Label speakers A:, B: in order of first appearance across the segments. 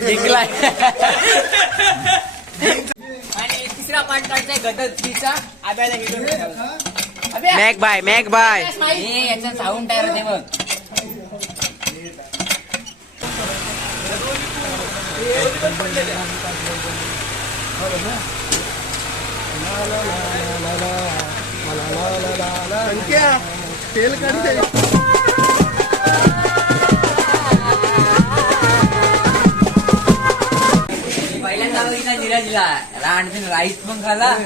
A: जिंकलाय. आणि तिसरा पॉइंट काढताय गदतीचा आब्याला हिडून अभ्या.
B: मॅक बाय मॅक बाय.
A: हे याचा साऊंड टायर होते बघ. पहिल्यांदा बघितला लहानपणी राईस पण खाला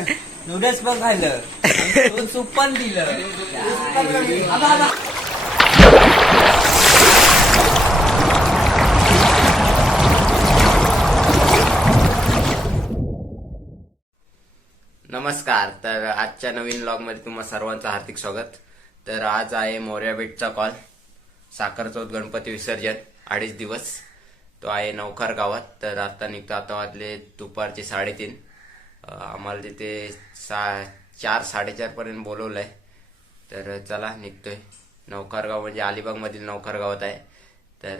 A: नूडल्स पण खाल्लं. सूप पण दिलं. आबा, आबा.
B: नमस्कार. तर आजच्या नवीन ब्लॉगमध्ये तुम्हा सर्वांचं हार्दिक स्वागत. तर आज आहे मोर्या बीटचा कॉल साखर चौथ गणपती विसर्जन. अडीच दिवस. तो आहे नौखार गावात. तर आता निघतो आता वाजले दुपारचे साडेतीन. आम्हाला तिथे सा चार साडेचार पर्यंत बोलवलंय. तर चला निघतोय. नौखार गाव म्हणजे अलिबाग मधील गावात आहे. तर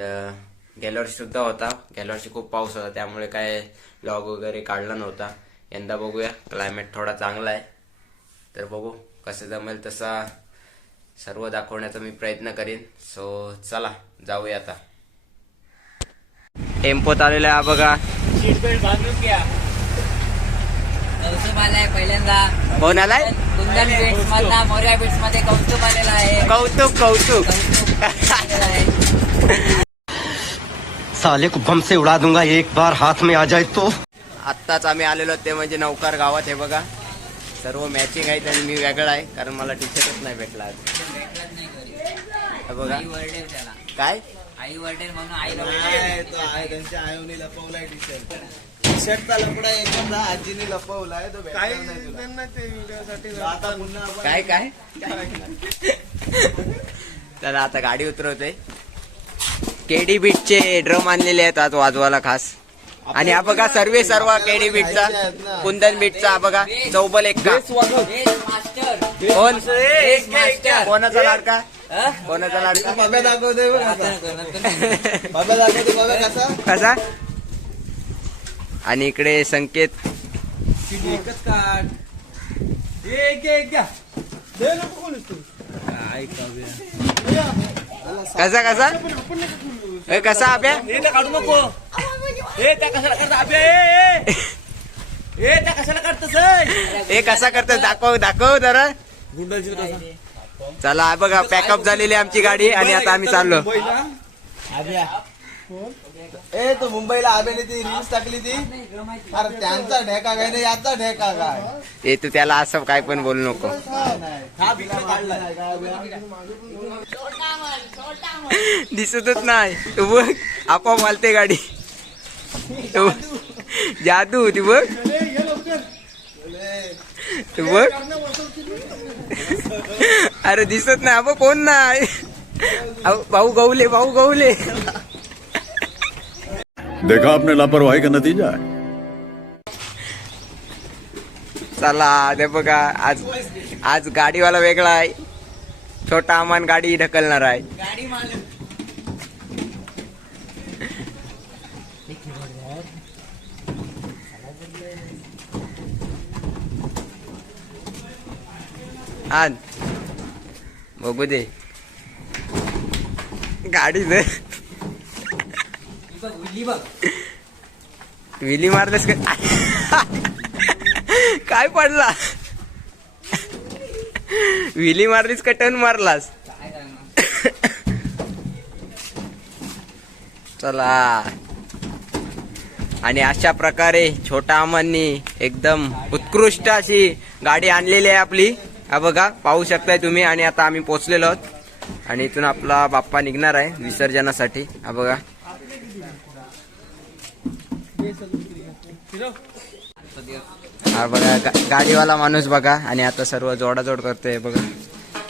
B: गेल्या वर्षी सुद्धा होता. गेल्या वर्षी खूप पाऊस होता. त्यामुळे काय लॉग वगैरे काढला नव्हता. यंदा बघूया. क्लायमेट थोडा चांगला आहे. तर बघू कसं जमेल तसा सर्व दाखवण्याचा मी प्रयत्न करीन. सो चला जाऊया आता. टेम्पोत आलेला आहे बघा.
A: कौस्तुभ आलाय पहिल्यांदा.
B: कोण आलाय
A: कुंदन बीट्स मधला मोर्या बीट्समध्ये कौस्तुभ आलेला आहे.
B: कौतुक कौतुक
A: आहे.
C: साले को बम से उड़ा दूंगा एक बार हाथ में आ जाए तो।
B: आत्ताच आम्ही आलेलो ते म्हणजे नौकार गावात हे बघा. सर्व मॅचिंग आहेत आणि मी वेगळा आहे कारण मला टी शर्टच नाही भेटला. हे बघा. काय?
A: आई वरडेल म्हणून.
D: तो आहे त्यांच्या आयोनी लपवलाय टी शर्ट टी शर्टचा लपडा एखादा आजीने लपवलाय तो भेटणार नाही तुला. आता पुन्हा आपण
B: काय काय? तर आता गाडी उतरवते केडी बीटचे ड्रम आणलेले आहेत आज वाजवायला खास. आणि हा बघा सर्वे सर्व केडी बीटचा कुंदन बीटचा हा बघा चौबल एक का?
A: मास्टर
B: कोण? कोणाचा लाडका? कोणाचा लाडका
D: बाबा दाखवतोय बघ
A: आता.
D: बाबा कसा?
B: कसा? आणि इकडे संकेत.
D: एकच काढ. एक एक घ्या दे नको कोणीच तू काय
B: कसा कसा? ए, कसा अभ्या
D: काढू नको. ए त्या कशाला करता अबे ए, ए. ए त्या कशाला करतस
B: हे कसा करतो दाखव दाखव जरा.
D: गुंडलची कसा?
B: चला बघा पॅकअप झालेली आमची गाडी आणि आता आम्ही चाललो.
D: ए तो मुंबईला आब्याने ती रील्स टाकली ती. अरे त्यांचा ढेका काय नाही याचा ढेका काय?
B: ए तू त्याला असं काय पण बोलू नको? दिसतच नाही. तू बघ आपोआप मालते गाडी. जादू ती बघ. बघ. अरे दिसत नाही. अबो कोण नाही? भाऊ गवले भाऊ गवले.
E: देखा आपने लापरवाही का नतीजा है?
B: चला ते बघा. आज आज गाडीवाला वेगळा आहे. छोटा अमान गाडी ढकलणार आहे. आण. बघू दे. गाडी दे. विली मारलेस का? काय पडला? विली मारलीस का टन मारलास? चला. आणि अशा प्रकारे छोटा अमांनी एकदम उत्कृष्ट अशी गाडी आणलेली आहे आपली. हा बघा पाहू शकताय तुम्ही आणि आता आम्ही पोचलेलो आहोत. आणि इथून आपला बाप्पा निघणार आहे विसर्जनासाठी. हा बघा. हा बघा गा- गाडीवाला माणूस बघा. आणि आता सर्व जोडाजोड करतोय बघा.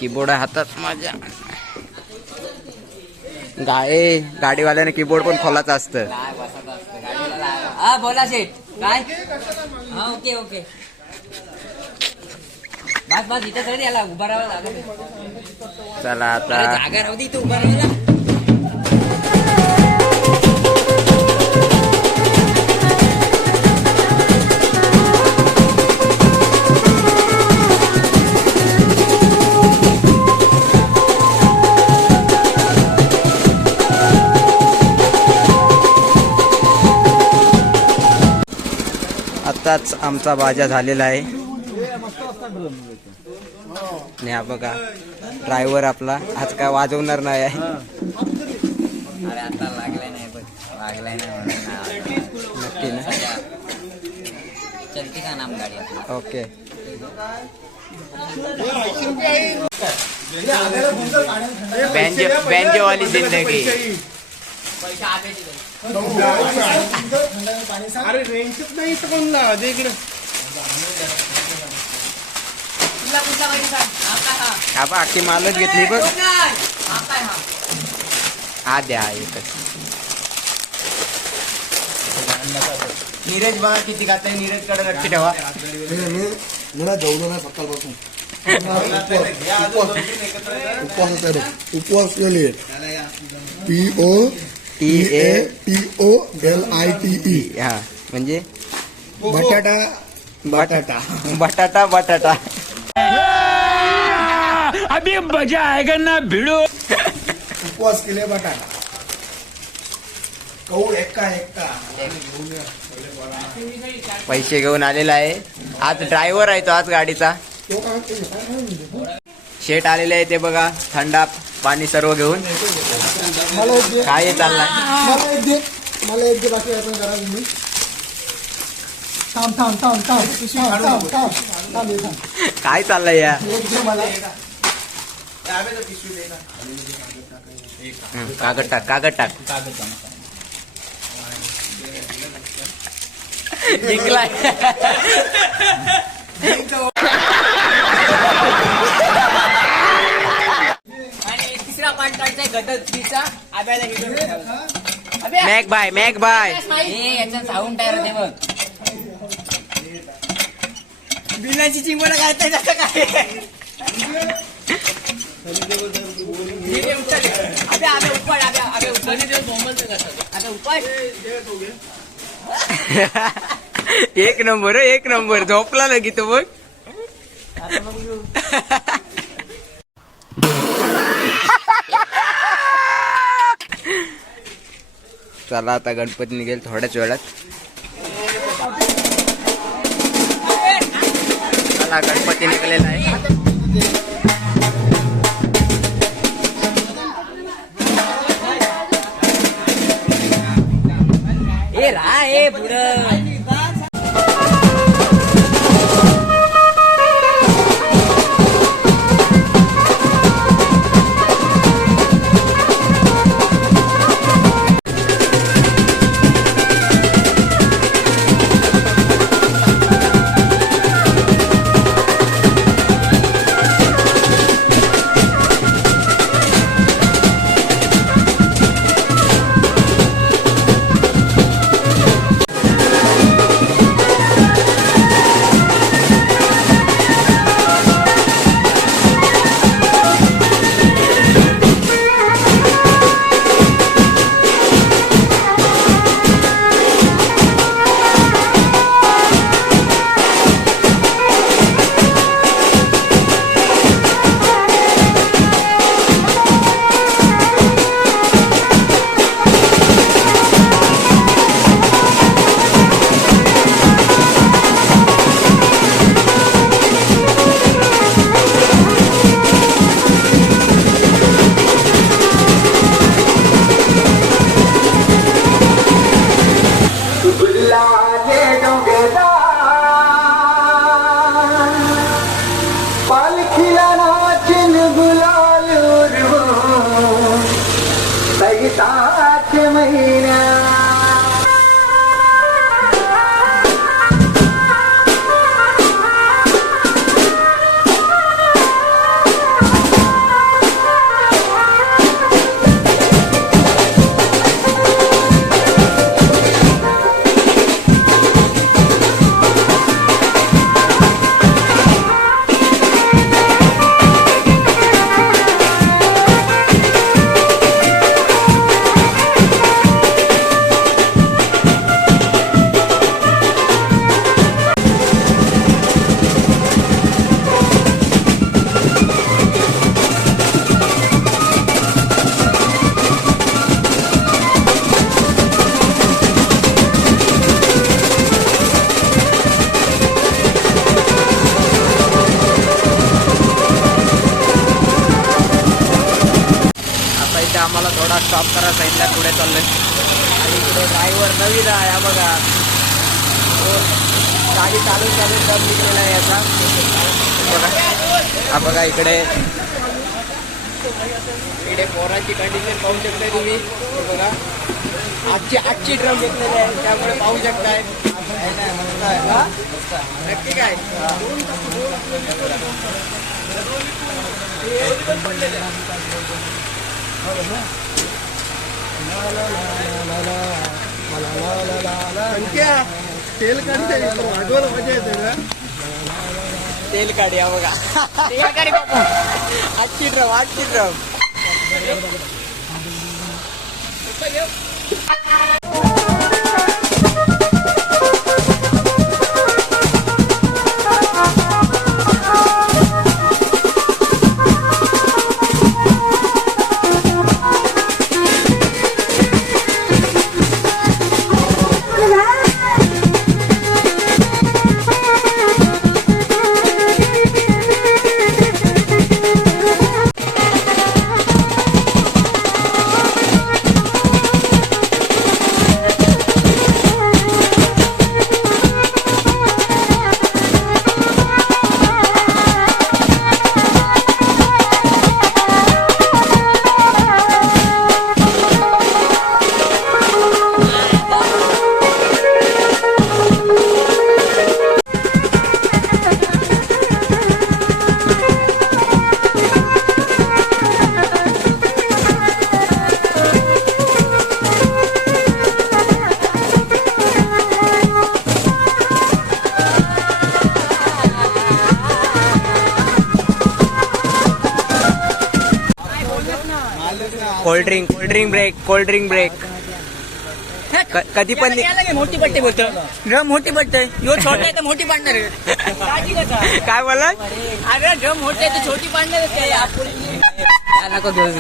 B: कीबोर्ड आहे हातात माझ्या. गाय गाडीवाल्याने कीबोर्ड पण खोलाचं असतं.
A: बोला शेठ. काय? Okay okay. बस बस इथं उभा राहावं लागेल.
B: चला आता.
A: जागा राहू दे इथं उभा राहायला.
B: आत्ताच आमचा भाज्या झालेला आहे. आणि हा बघा ड्रायव्हर आपला. आज काय वाजवणार नाही आहे.
A: अरे आता लागलाय नाही बघ लागलाय नाही.
B: नक्की ना.
A: चलती का नाम गाडी
B: ओके. बँजो बँजो वाली जिंदगी.
D: अरे रेंजच नाही इथं कोणला? इकडे
A: कुठला कुठला गाडी सांग हा हा
B: हा. बा अख्खी मालच घेतली बघ.
A: हा.
B: द्या एकच. नीरज बघा किती खात नीरजकडे लक्ष ठेवा.
F: मला जेवलो नाही सकाळपासून उपवास उपवास. उपवास केले P O
B: T A
F: T O L I T E
B: हा म्हणजे?
F: बटाटा बटाटा.
B: बटाटा बटाटा.
F: उपवास केले बटाटा कहू एक्का एक्का
B: पैसे घेऊन आलेला आहे. आज ड्रायव्हर आहे तो आज गाडीचा.
F: तो काय ते काय नाही.
B: शेट आलेले आहे ते बघा. थंडा पाणी सर्व घेऊन.
F: मला एक दे.
B: काय चाललाय?
F: मला एक दे. मला एक दे बाकी आपण करा तुम्ही थांब थांब थांब थांब. थांब थांब थांब थांब थांब.
B: काय चाललंय या?
F: दे मला.
B: कागद टाक कागद टाक. जिंकलाय
A: आणि तिसरा थ्रीचा.
B: मॅक बाय मॅक बाय.
A: याचा साऊंड टायर होते बघ. बिलाची चिंबड काय? त्याचं काय. अबे अबे उपाड अबे
B: एक नंबर हं, एक नंबर. झोपला लगी तो बघ. चला आता गणपती निघेल थोड्याच वेळात. हा गणपती निघलेला आहे.
A: ए रा ए पुढं
B: साईडला पुढे चाललोय. आणि इकडे ड्रायव्हर नवीन आहे हा बघा. गाडी चालून चालून दम निघलेला आहे याचा. बघा. हा बघा इकडे. इकडे पोराची कंडिशन पाहू शकताय तुम्ही. बघा. आजची आजची ड्रम घेतलेली आहे. त्यामुळे पाहू शकताय नक्की काय?
D: पडलेले काढते वाढवायला मजा येते ना
B: तेल काढी हा बघा cold drink cold drink break cold drink break कधी पण नि-
A: मोठी पट्टी बोलतो. ड्रम मोठी पट्टी यो छोटा आहे तर मोठी पाडणार आहे.
B: काय बोला
A: अरे ड्रम मोठे आहे तर छोटी पाडणार आहे. ते आपुलकी. नको घेऊन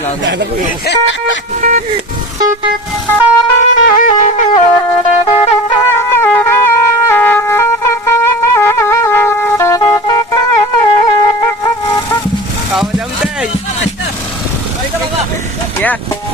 B: या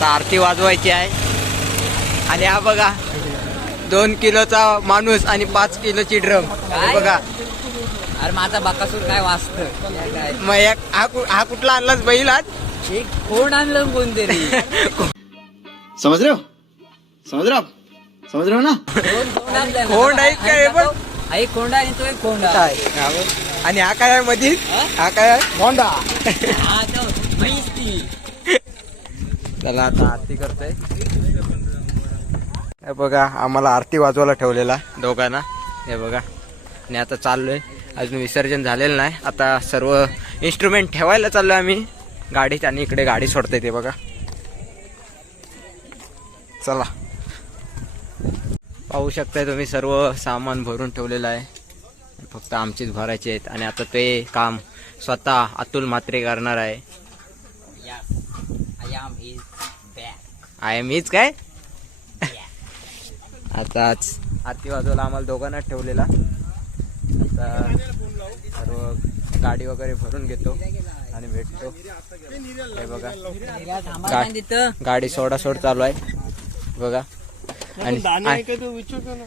B: आता आरती वाजवायची आहे. आणि हा बघा दोन किलोचा माणूस आणि पाच किलोची ड्रम.
A: काय?
B: बघा.
A: अरे माझा बाकासूर काय वाचत
B: मग हा हा कुठला आणलाच बैल आज?
A: एक कोण आणलं कोणतरी.
D: समझ रहे हो. समझ रहे हो. समझ रहे हो ना.
A: कोण कोण आणलंय?
B: कोंड आहेत का हे पण?
A: एक कोंडा आणि तो एक कोंडा
B: काय? आणि हा काय आहे मधी? हा? काय आहे? होंडा
A: हा तो. त्याला
B: चला आता आरती करतोय. हे बघा आम्हाला आरती वाजवायला ठेवलेला दोघांना. हे बघा आणि आता चाललोय. अजून विसर्जन झालेलं नाही. आता सर्व इन्स्ट्रुमेंट ठेवायला चाललोय आम्ही. गाडीत आणि इकडे गाडी सोडते ते बघा. चला. पाहू शकताय तुम्ही सर्व सामान भरून ठेवलेलं आहे. फक्त आमचीच भरायचे आहेत. आणि आता ते काम स्वतः अतुल मात्रे करणार आहे. एम हीच काय? आताच आरती वाजवला आम्हाला दोघांना ठेवलेला. आता सर्व गाडी वगैरे भरून घेतो आणि भेटतो. हे बघा. गाडी सोडा सोड चालू आहे. बघा. आणि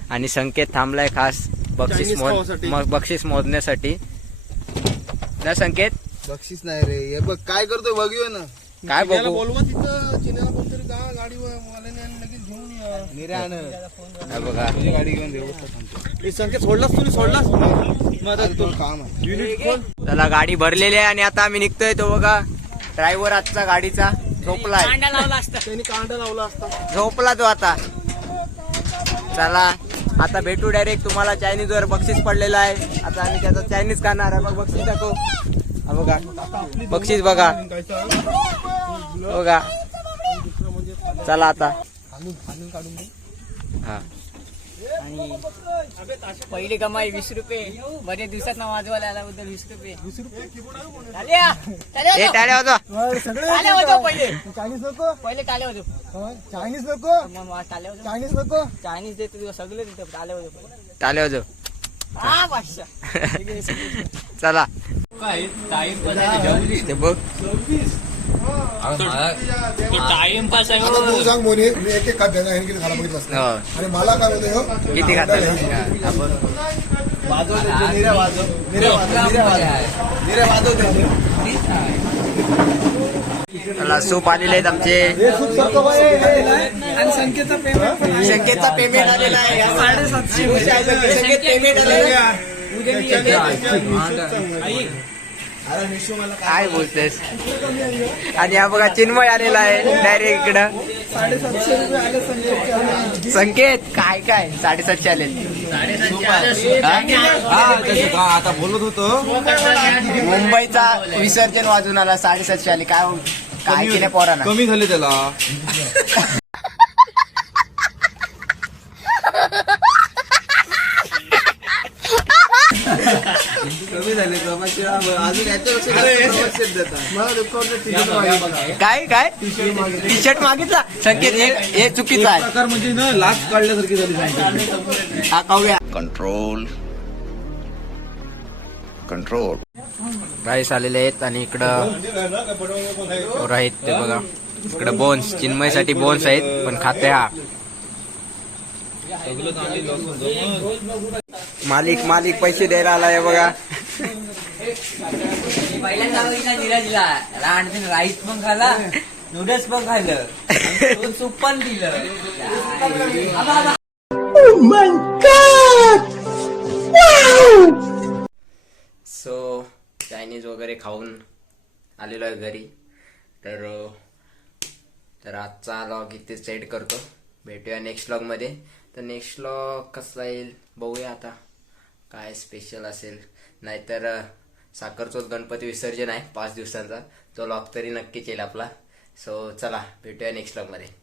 B: आणि संकेत थांबलाय खास बक्षीस मोज बक्षीस मोजण्यासाठी ना संकेत?
D: बक्षीस नाही रे. हे बघ काय करतोय बघूया ना.
B: काय बघू? हा
D: गाडी
B: चला गाडी भरलेली आहे आणि आता आम्ही निघतोय तो बघा. ड्रायव्हर आजचा गाडीचा. झोपलाय.
F: त्यांनी कांदा लावला असता.
B: झोपला तो आता. चला आता भेटू डायरेक्ट तुम्हाला चायनीज वर बक्षीस पडलेलं आहे. आता आम्ही त्याचा चायनीज खाणार आहे. मग बक्षीस दाखव. हा बघा. बक्षीस बघा. बघा. चला आता. हा.
A: पहिली कमाई वीस रुपये. बरेच दिवसात ना वाजवायला आल्याबद्दल वीस रुपये. वीस रुपये
B: ए
A: वाजवा.
B: वाजव.
A: पहिले.
F: चायनीज नको
A: पहिले टाळ्या वाजव.
F: चायनीज नको
A: मग वाजव.
F: चायनीज नको
A: चायनीज देतो तुला सगळे देतो टाळ्या वाजव पहिले.
B: टाळ्या वाजव.
A: हा
B: चला. ते बघ.
A: टाइमपास आहे
F: आता तू सांग मोनी मी एक एक खात ह्याने किती खाला बघितलं असतं
B: हो.
F: आणि मला काय बोलतोय हो?
B: किती खातात
D: वाजवते निऱ्या वाजव निऱ्या वाजव. निऱ्या वाजव निऱ्या वाजवते
B: चला सूप आलेले आहेत आमचे. संकेतचा पेमेंट आलेला आहे. संकेत पेमेंट आलेलं आहे. काय बोलतेस? आणि हा बघा चिन्मय आलेला आहे डायरेक्ट इकडं. संकेत काय काय? साडेसातशे आले
D: आता बोलत होतो.
B: मुंबईचा विसर्जन वाजून आला साडेसातशे आले. काय हो- काय केलं पोरांना
D: कमी झाले त्याला. कमी झाले कमाशी अजून याच्यापेक्षा देतात
B: काय काय? टी शर्ट मागितला? संकेत हे हे चुकीचं आहे.
D: प्रकार म्हणजे ना लाच काढल्यासारखी झाली
B: हा काव्या
E: कंट्रोल कंट्रोल
B: राईस आलेले आहेत आणि इकडं आहेत ते बघा. इकडं बोन्स चिन्मयसाठी बोन्स आहेत पण खाते हा. मालिक मालिक पैसे द्यायला आलाय बघा.
A: पहिल्यांदा बघितला नीरजला लहानपणी राईस पण खाला नूडल्स पण खाल्लं आणि दोन सूप पण दिलं. आबा, आबा.
B: सो चायनीज वगैरे खाऊन आलेलो आहे घरी. तर अ, तर आजचा लॉग इथे सेट करतो. भेटूया नेक्स्टमध्ये. तर नेक्स्ट लॉग कसला येईल? बघूया आता. काय स्पेशल असेल? नाहीतर अ, साखरचोथ गणपती विसर्जन आहे पाच दिवसांचा. तो लॉक तरी नक्कीच येईल आपला. सो चला भेटूया नेक्स्टमध्ये.